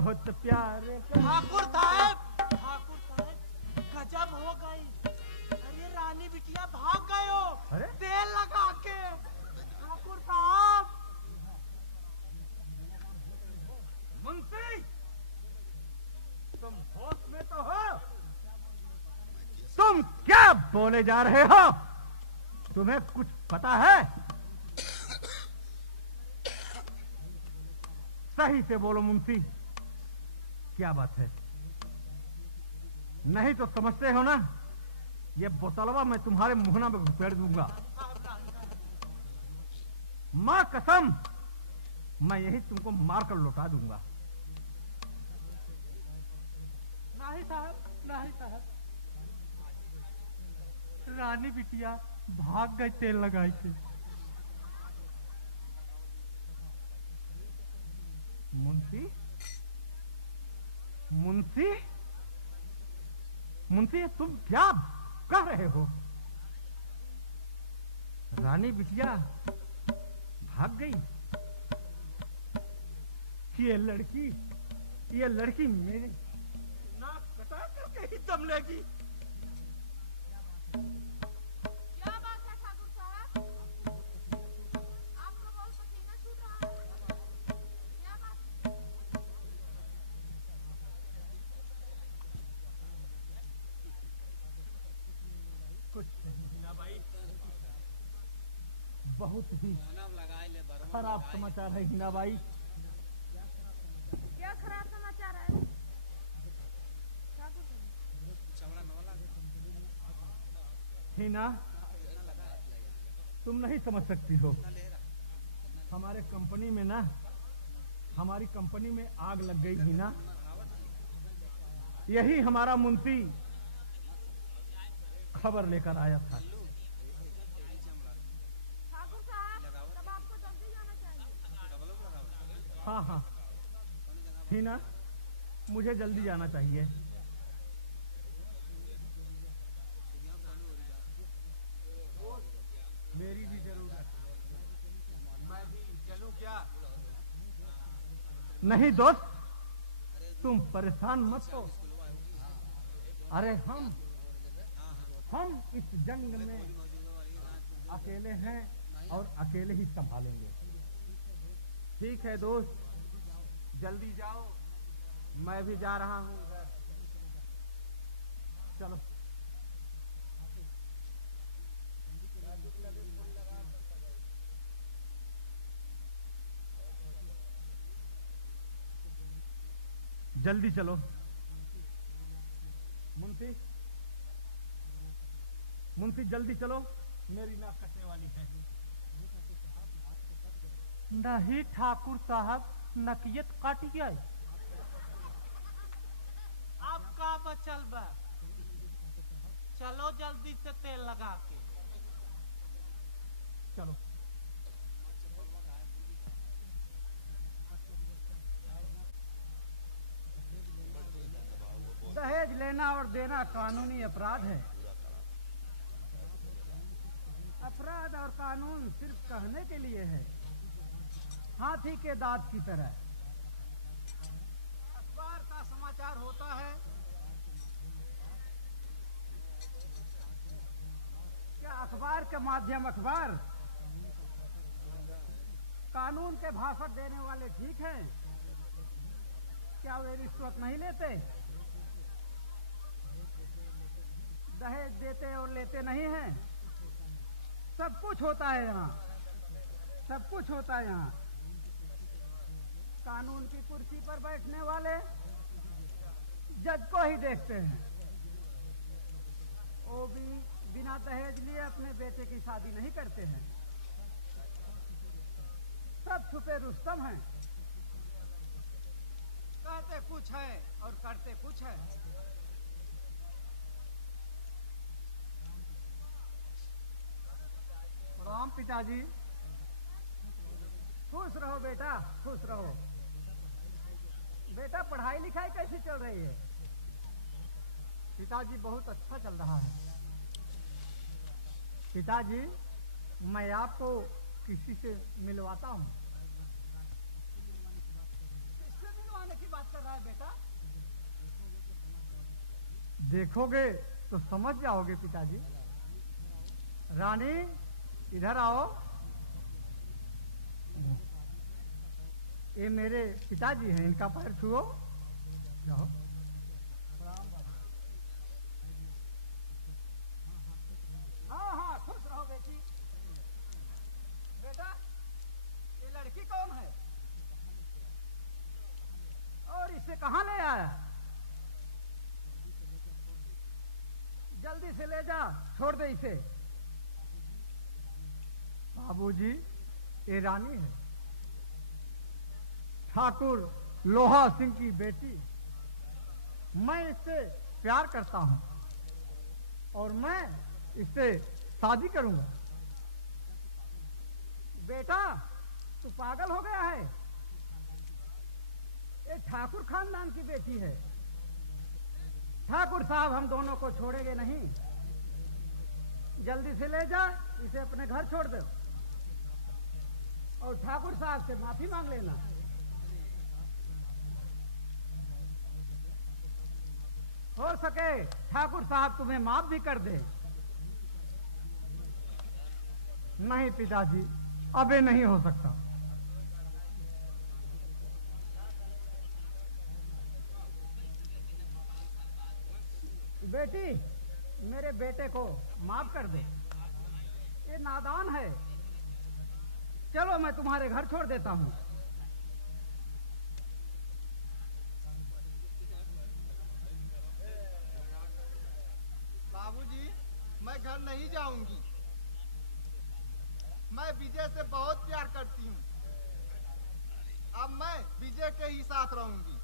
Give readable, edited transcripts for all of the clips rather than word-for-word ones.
बहुत प्यारे ठाकुर साहब गजब हो गई। अरे रानी बिटिया भाग गए हो। अरे? तेल लगा के। ठाकुर साहब मुंशी, तुम होश में तो हो? तुम क्या बोले जा रहे हो? तुम्हें कुछ पता है? सही से बोलो मुंशी, क्या बात है? नहीं तो समझते हो ना, ये बोतलवा मैं तुम्हारे मुहना में घुसेड़ दूंगा। मां कसम, मैं यही तुमको मारकर लौटा दूंगा। नहीं साहब, रानी बिटिया भाग गई तेल लगाई के। मुंशी, तुम क्या कह रहे हो? रानी बिटिया भाग गई? ये लड़की मेरे नाक कटा करके ही दम लेगी। क्या बात है ठाकुर साहब? आपका बहुत पसीना छूट रहा है। क्या बात? कुछ नहीं हिना बाई, बहुत ही खराब समाचार है हिना बाई। क्या खराब समाचार है? ठाकुर साहब हिना, तुम नहीं समझ सकती हो। हमारी कंपनी में आग लग गई हिना। यही हमारा मुंशी खबर लेकर आया था। ठाकुर साहब, तब आपको जल्दी जाना चाहिए। हाँ हिना, मुझे जल्दी जाना चाहिए। मेरी भी जरूरत। मैं भी चलूं क्या? नहीं दोस्त, तुम परेशान मत हो। अरे हम इस जंग में अकेले हैं और अकेले ही संभालेंगे। ठीक है दोस्त, जल्दी जाओ, मैं भी जा रहा हूं घर। चलो। जल्दी चलो। मुंशी जल्दी चलो, मेरी नाक कटने वाली है। नहीं ठाकुर साहब, नकियत कट गई। अब का बचल बा? चलो जल्दी से तेल लगा के। चलो। दहेज लेना और देना कानूनी अपराध है। अपराध और कानून सिर्फ कहने के लिए है, हाथी के दांत की तरह। अखबार का समाचार होता है, क्या अखबार के माध्यम अखबार कानून के भाषण देने वाले ठीक हैं? क्या वे रिश्वत नहीं लेते? दहेज देते और लेते नहीं हैं? सब कुछ होता है यहाँ, सब कुछ होता है यहाँ। कानून की कुर्सी पर बैठने वाले जज को ही देखते हैं। वो भी बिना दहेज लिए अपने बेटे की शादी नहीं करते हैं। सब छुपे रुस्तम हैं, कहते कुछ है और करते कुछ है। प्रणाम पिताजी। खुश रहो बेटा, खुश रहो। बेटा पढ़ाई लिखाई कैसी चल रही है? पिताजी बहुत अच्छा चल रहा है। पिताजी, मैं आपको किसी से मिलवाता हूँ। किससे मिलवाने की बात कर रहा है देखोगे तो समझ जाओगे पिताजी। रानी इधर आओ। ये मेरे पिताजी हैं, इनका पैर छुओ। जाओ। हाँ हाँ, खुश रहो बेटी। बेटा, ये लड़की कौन है और इसे कहाँ ले आया? जल्दी से ले जा, छोड़ दे इसे। बाबूजी, ये रानी है, ठाकुर लोहा सिंह की बेटी। मैं इससे प्यार करता हूं और मैं इससे शादी करूंगा। बेटा, तू पागल हो गया है? ये ठाकुर खानदान की बेटी है। ठाकुर साहब हम दोनों को छोड़ेंगे नहीं। जल्दी से ले जा, इसे अपने घर छोड़ दो और ठाकुर साहब से माफी मांग लेना। हो सके ठाकुर साहब तुम्हें माफ भी कर दे। नहीं पिताजी, अब ये नहीं हो सकता। बेटी, मेरे बेटे को माफ कर दे, ये नादान है। चलो मैं तुम्हारे घर छोड़ देता हूँ। बाबूजी, मैं घर नहीं जाऊंगी। मैं विजय से बहुत प्यार करती हूँ। अब मैं विजय के ही साथ रहूंगी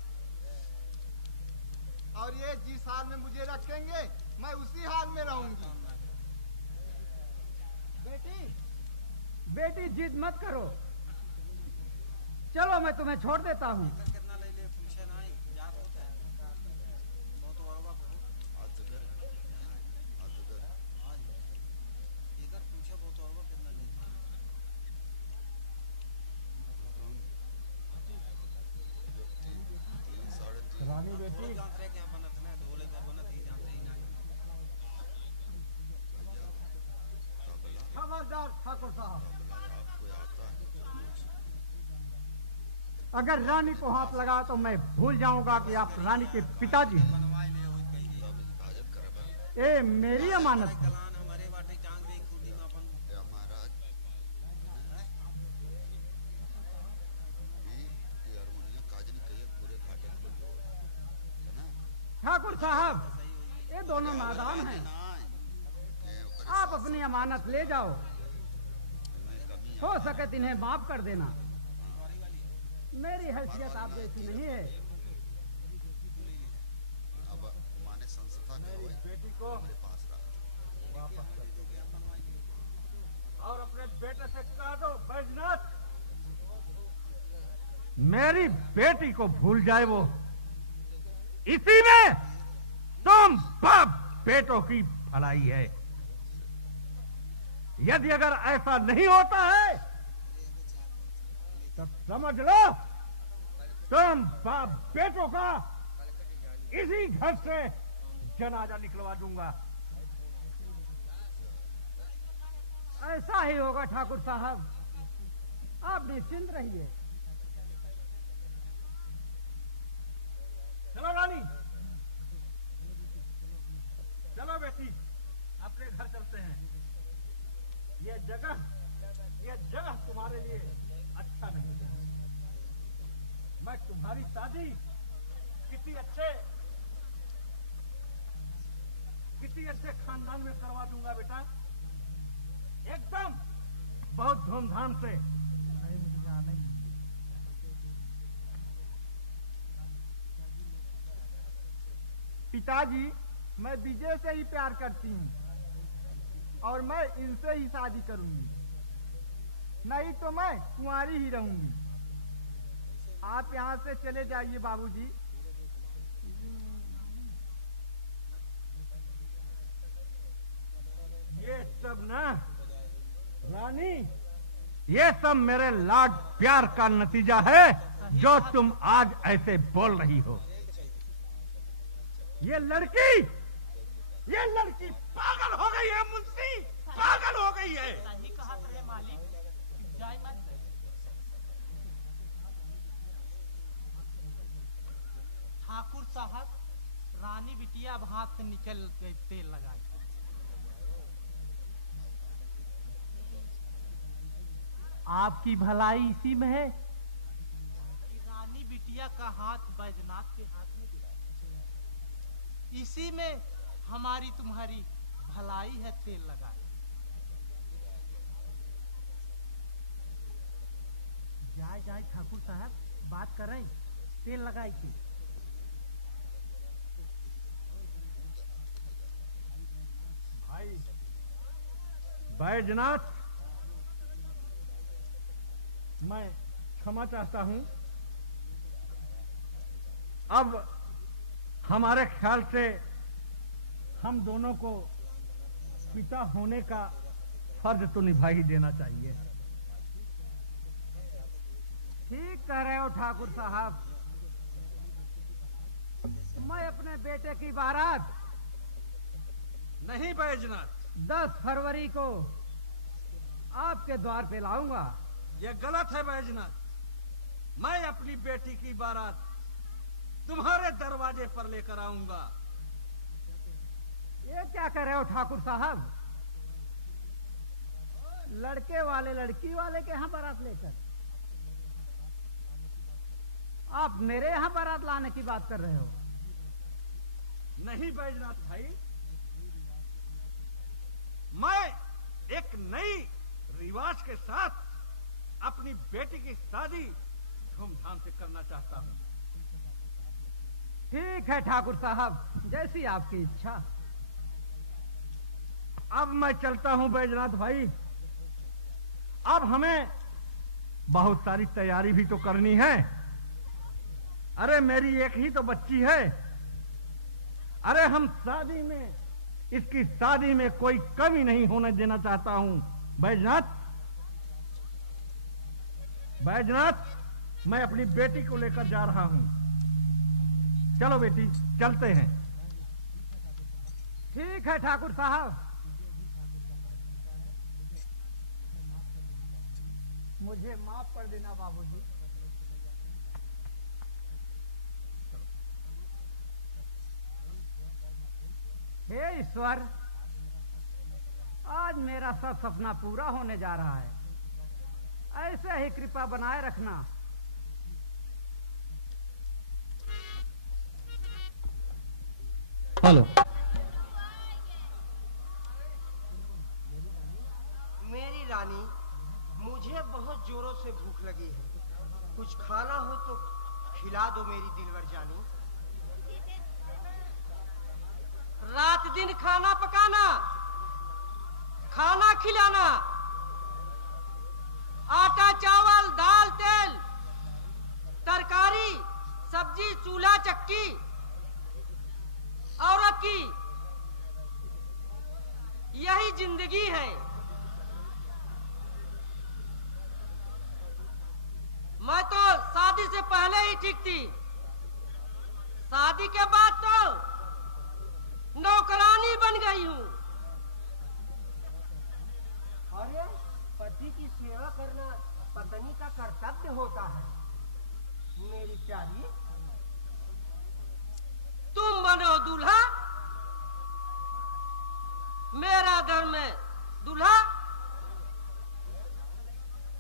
और ये जिस हाल में मुझे रखेंगे मैं उसी हाल में रहूंगी। बेटी, बेटी जिद मत करो। चलो मैं तुम्हें छोड़ देता हूँ। रानी बेटी, खबरदार ठाकुर साहब, अगर रानी को हाथ लगा तो मैं भूल जाऊंगा कि आप रानी के पिताजी हैं। ये मेरी अमानत है। ठाकुर साहब, ये दोनों नादान हैं। आप अपनी अमानत ले जाओ। हो सके तो इन्हें माफ कर देना। मेरी हैसियत आप जैसी नहीं है। अब माने संस्था मेरी बेटी को वापस कर दो और अपने बेटे से कह दो, बैजनाथ मेरी बेटी को भूल जाए। वो इसी में तुम बाप बेटों की भलाई है। यदि अगर ऐसा नहीं होता है तो समझ लो तुम बाप बेटों का इसी घर से जनाजा निकलवा दूंगा। ऐसा ही होगा ठाकुर साहब, आप निश्चिंत रहिए। चलो रानी, चलो बेटी, अपने घर चलते हैं। ये जगह तुम्हारे लिए अच्छा नहीं है। मैं तुम्हारी शादी किसी अच्छे खानदान में करवा दूंगा बेटा, एकदम बहुत धूमधाम से। नहीं, मुझे जाना ही नहीं। पिताजी, मैं विजय से ही प्यार करती हूँ और मैं इनसे ही शादी करूंगी, नहीं तो मैं कुंवारी ही रहूंगी। आप यहाँ से चले जाइए बाबूजी। ये सब ना रानी, ये सब मेरे लाड प्यार का नतीजा है जो तुम आज ऐसे बोल रही हो। ये लड़की ये लड़की पागल हो गई है मुंशी, पागल हो गई है। सही कहा रे मालिक, जाए मत। ठाकुर साहब, रानी बिटिया अब हाथ से निकल गई, तेल लगाए। आपकी भलाई इसी में है। रानी बिटिया का हाथ बैजनाथ के हाथ में दिया, इसी में हमारी तुम्हारी भलाई है, तेल लगाए। जाए जाए ठाकुर साहब, बात करें, तेल लगाई थी। भाई बैजनाथ, मैं क्षमा चाहता हूं। अब हमारे ख्याल से हम दोनों को पिता होने का फर्ज तो निभा ही देना चाहिए। ठीक कह रहे हो ठाकुर साहब। मैं अपने बेटे की बारात नहीं बैजनाथ, 10 फरवरी को आपके द्वार पे लाऊंगा। यह गलत है बैजनाथ। मैं अपनी बेटी की बारात तुम्हारे दरवाजे पर लेकर आऊंगा। ये क्या कर रहे हो ठाकुर साहब? लड़के वाले लड़की वाले के यहाँ बारात लेकर आप मेरे यहाँ बारात लाने की बात कर रहे हो? नहीं बैजनाथ भाई, मैं एक नई रिवाज के साथ अपनी बेटी की शादी धूमधाम से करना चाहता हूँ। ठीक है ठाकुर साहब, जैसी आपकी इच्छा। अब मैं चलता हूँ बैजनाथ भाई। अब हमें बहुत सारी तैयारी भी तो करनी है। अरे मेरी एक ही तो बच्ची है। अरे हम शादी में, इसकी शादी में कोई कमी नहीं होने देना चाहता हूँ। बैजनाथ, बैजनाथ, मैं अपनी बेटी को लेकर जा रहा हूँ। चलो बेटी, चलते हैं। ठीक है ठाकुर साहब। मुझे माफ कर देना बाबूजी। हे ईश्वर, आज मेरा सब सपना पूरा होने जा रहा है। ऐसे ही कृपा बनाए रखना। हेलो। मेरी रानी, मुझे बहुत जोरों से भूख लगी है। कुछ खाना हो तो खिला दो मेरी दिलवर जानी। रात दिन खाना पकाना, खाना खिलाना, आटा चावल दाल तेल तरकारी सब्जी चूल्हा चक्की, औरत की यही जिंदगी है। मैं तो शादी से पहले ही ठीक थी, शादी के बाद तो नौकरानी बन गई हूँ। अरे पति की सेवा करना पत्नी का कर्तव्य होता है मेरी प्यारी। तुम बनो दूल्हा, मेरा धर्म है दूल्हा।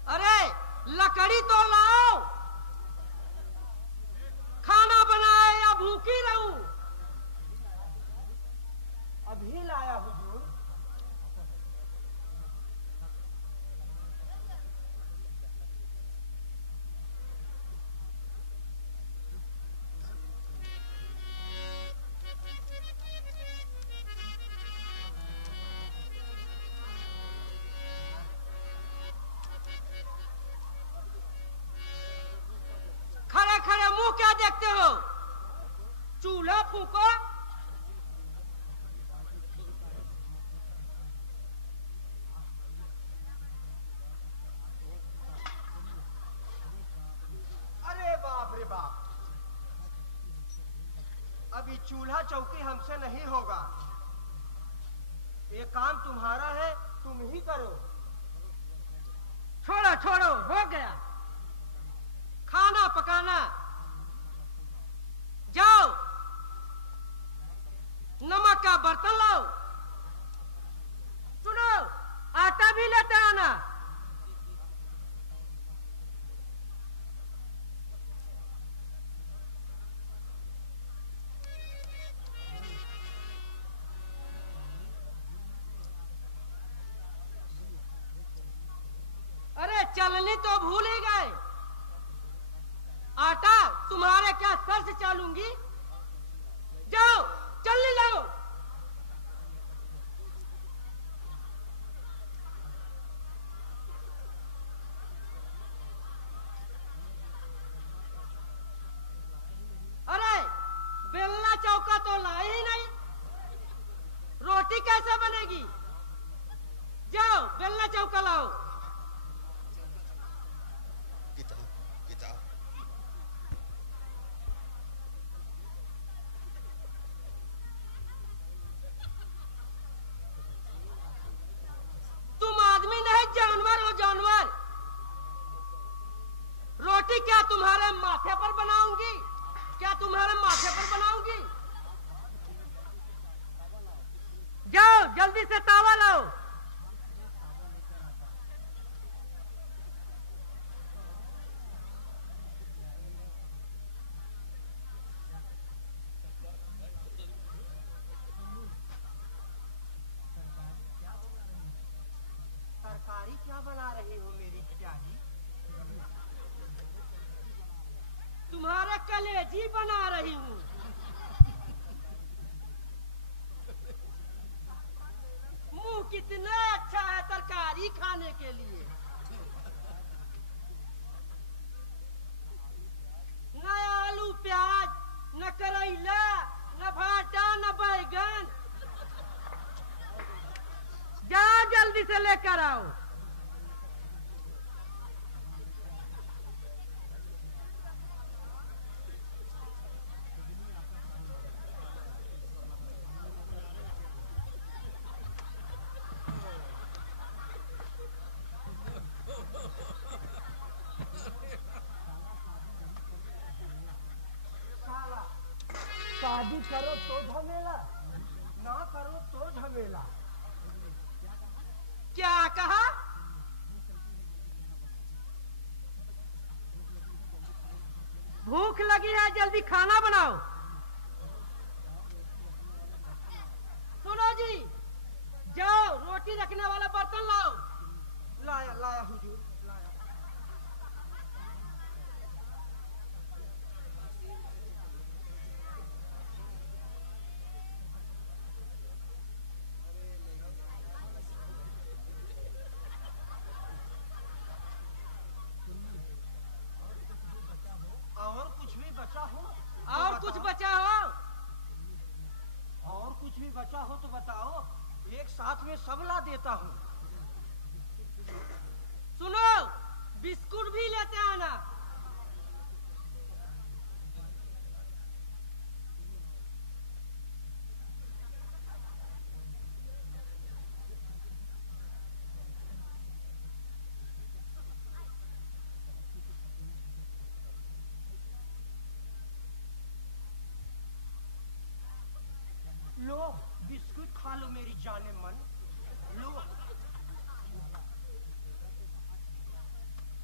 अरे लकड़ी तो लाओ, खाना बनाए या भूखी रहूं? अभी लाया हुजूर। खड़े खड़े मुंह क्या देखते हो? चूल्हा फूको। अरे बाप रे बाप, अभी चूल्हा चौकी हमसे नहीं होगा। ये काम तुम्हारा है, तुम ही करो। छोड़ो छोड़ो, हो गया। खाना पकाना, जाओ नमक का बर्तन लाओ। सुनो, आटा भी लेते आना। अरे चलनी तो भूल ही गए। आटा तुम्हारे क्या सर से चालूंगी? जाओ चलनी लाओ। अरे बेलना चौका तो लाए ही नहीं, रोटी कैसे बनेगी? जाओ बेलना चौका लाओ। तुम आदमी नहीं जानवर हो, जानवर। रोटी क्या तुम्हारे माथे पर बनाऊंगी? क्या तुम्हारे माथे पर बनाऊंगी? जाओ जल्दी से तावा लाओ। तरकारी क्या बना रही हो मेरी प्यारी? तुम्हारे कलेजी बना रही हूँ। मुंह कितना अच्छा है तरकारी खाने के लिए। न आलू प्याज, न करेला, न भाटा, न बैगन। जाओ जल्दी से लेकर आओ। शादी करो तो झमेला, ना करो तो झमेला। क्या कहा? भूख लगी है, जल्दी खाना बनाओ। सुनो जी, जाओ रोटी रखने वाला बर्तन लाओ। लाया लाया हुजूर, लाया। और कुछ भी बचा हो? और कुछ बचा हो? और कुछ भी बचा हो तो बताओ, एक साथ में सब ला देता हूँ। सुनो, बिस्कुट भी लेते आना। लो बिस्कुट खा लो मेरी जाने मन। लो।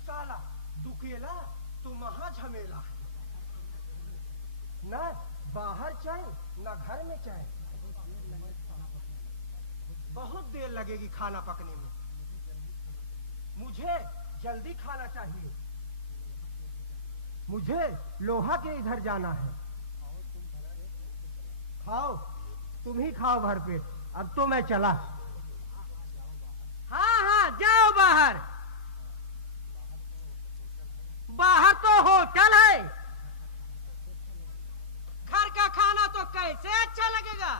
साला दुकेला तो महा झमेला है। न बाहर चाय न घर में चाय। बहुत देर लगेगी खाना पकने में। मुझे जल्दी खाना चाहिए। मुझे लोहा के इधर जाना है। खाओ, तुम ही खाओ भर पेट। अब तो मैं चला। हाँ हाँ जाओ बाहर। बाहर तो होटल है। घर का खाना तो कैसे अच्छा लगेगा?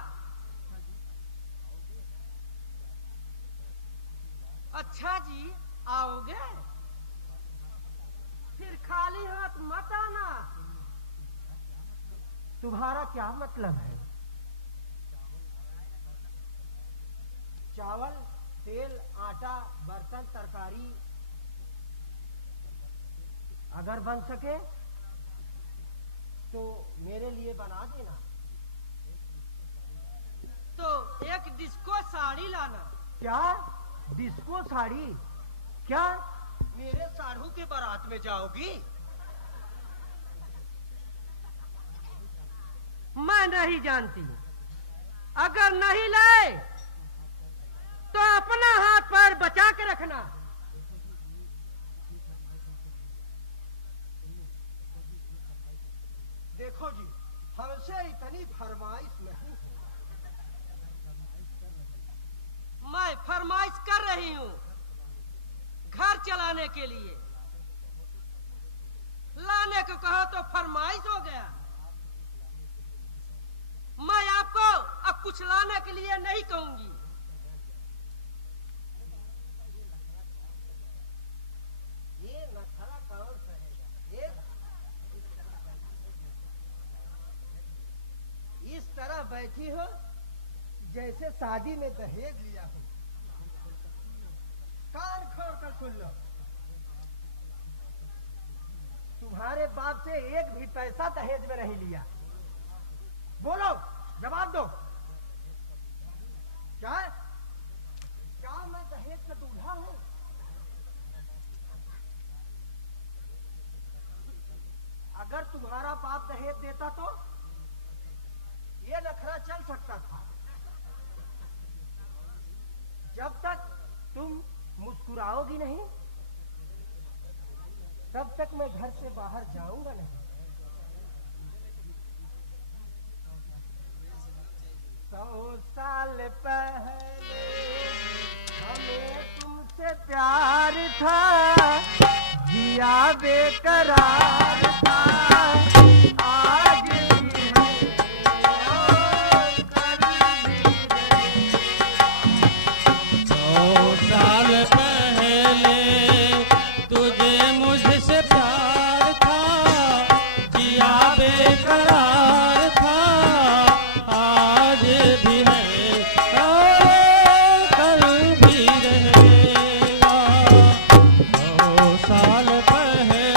अच्छा जी, आओगे? फिर खाली हाथ मत आना। तुम्हारा क्या मतलब है? चावल, तेल, आटा, बर्तन, तरकारी अगर बन सके तो मेरे लिए बना देना। तो एक डिस्को साड़ी लाना। क्या? डिस्को साड़ी? क्या मेरे साढ़ू के बारात में जाओगी? मैं नहीं जानती। अगर नहीं लाए तो अपना हाथ पैर बचा के रखना। देखो जी, हमसे इतनी फरमाइश नहीं है। मैं फरमाइश कर रही हूँ घर चलाने के लिए। लाने को कहो तो फरमाइश हो गया। मैं आपको अब कुछ लाने के लिए नहीं कहूंगी। ये नखरा कौन सहेगा? इस तरह बैठी हो जैसे शादी में दहेज लिया हो। कान खोल कर सुन लो, तुम्हारे बाप से एक भी पैसा दहेज में नहीं लिया। बोलो, जवाब दो। क्या क्या मैं दहेज का दूल्हा हूं? अगर तुम्हारा बाप दहेज देता तो ये नखरा चल सकता था। जब तक तुम मुस्कुराओगी नहीं तब तक मैं घर से बाहर जाऊंगा नहीं। 100 साल पहले हमें तुमसे प्यार था, जिया बेकरार था, आज भी है और कल भी रहेगा। 100 साल पहले तुझे मुझसे प्यार था, जिया बेकरार था, आज भी है और कल भी रहेगा। 100 साल पहले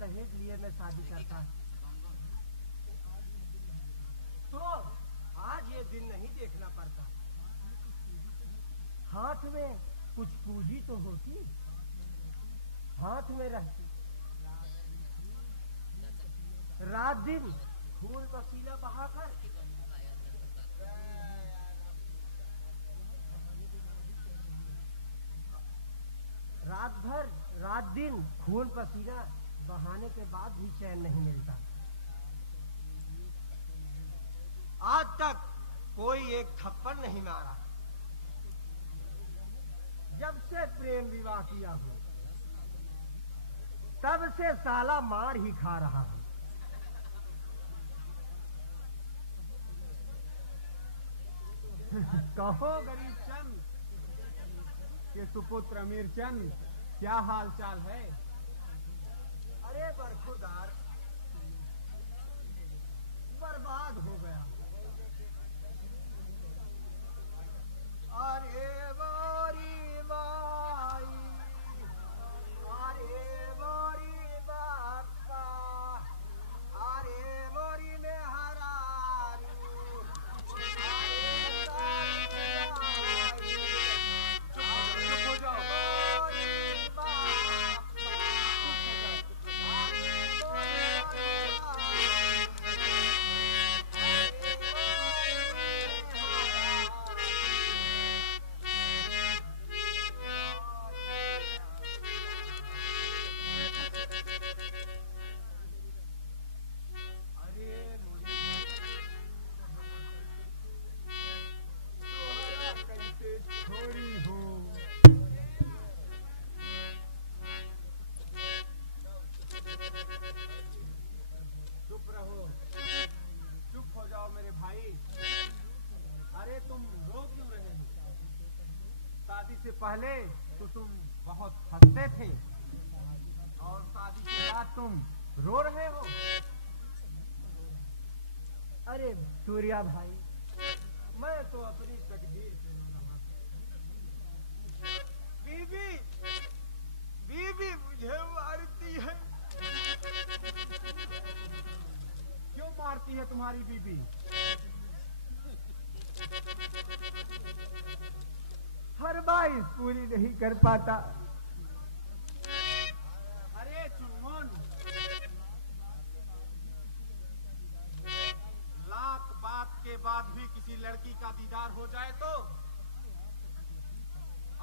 दहेज लिए मैं शादी करता, तो आज ये दिन नहीं देखना पड़ता। हाथ में कुछ पूंजी तो होती, हाथ में रहती, रात दिन खून पसीना बहाकर रात दिन खून पसीना बहाने के बाद भी चैन नहीं मिलता। आज तक कोई एक थप्पड़ नहीं मारा। जब से प्रेम विवाह किया हो तब से साला मार ही खा रहा हूं। कहो गरीब चंद के सुपुत्र अमीर चंद, क्या हाल चाल है? अरे बरखुरदार, बर्बाद हो गया। अरे मोरी माई, अरे मोरी बापा, अरे मोरी में हरारू, चुप हो जाओ। चुप रहो, चुप हो जाओ मेरे भाई। अरे तुम रो क्यों रहे हो? शादी से पहले तो तुम बहुत हंसते थे और शादी के बाद तुम रो रहे हो। अरे सूर्या भाई, मैं तो अपनी तकदीर से रो रहा हूं। बीबी, बीबी मुझे मारती है। क्यों मारती है तुम्हारी बीबी? फरमाइश पूरी नहीं कर पाता। अरे चुनमुन, लाख बात के बाद भी किसी लड़की का दीदार हो जाए तो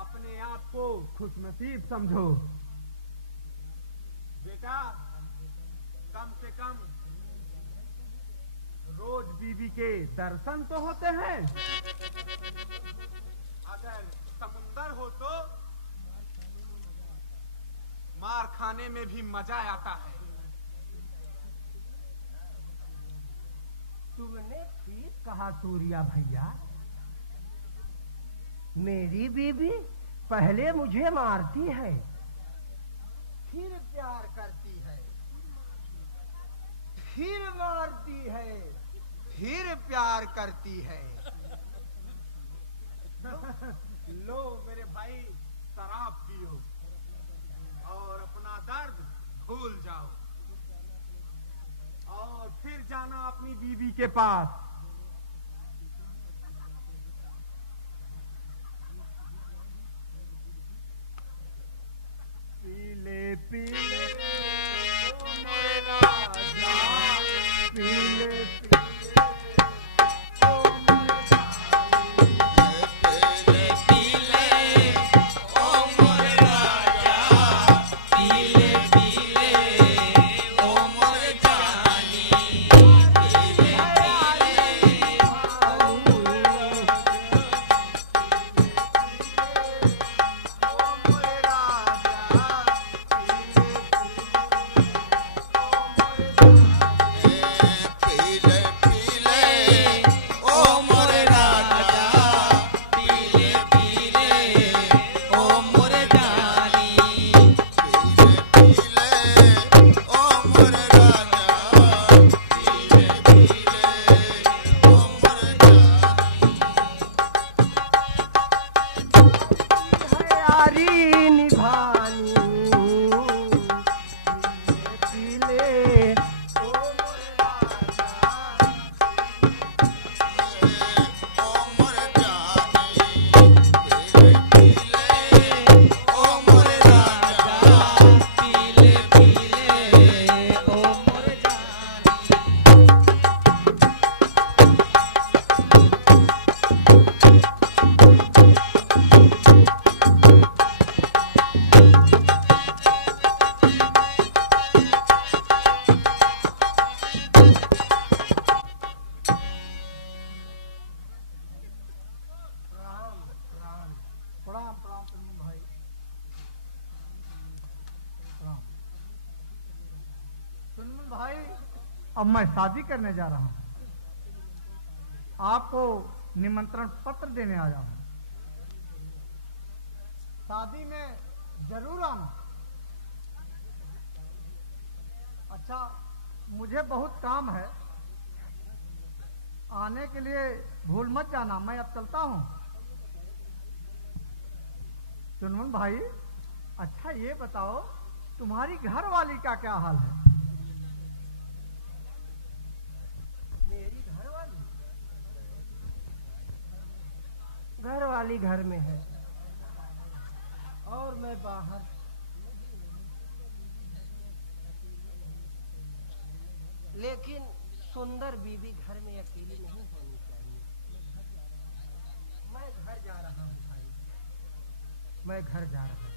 अपने आप को खुशनसीब समझो। बेटा, कम से कम रोज बीवी के दर्शन तो होते हैं। अगर समुंदर हो तो मार खाने में भी मजा आता है। तुमने ठीक कहा सूर्या भैया। मेरी बीबी पहले मुझे मारती है, फिर प्यार करती है, फिर मारती है, फिर प्यार करती है। लो मेरे भाई, शराब पियो और अपना दर्द भूल जाओ और फिर जाना अपनी बीवी के पास। पीले पीले ओ मोरे राजा, पीले पीले ओ मोरे पीले पीले ओ मोर राजा, पीले पीले ओ मोर जानी, पीले पीले अब मैं शादी करने जा रहा हूं, आपको निमंत्रण पत्र देने आया हूं। शादी में जरूर आना। अच्छा, मुझे बहुत काम है, आने के लिए भूल मत जाना। मैं अब चलता हूं। चुनमुन भाई, अच्छा ये बताओ, तुम्हारी घर वाली का क्या हाल है? मेरी घर वाली घर में है और मैं बाहर। लेकिन सुंदर बीबी घर में अकेली नहीं होनी चाहिए। मैं घर जा रहा हूँ भाई, मैं घर जा रहा हूँ।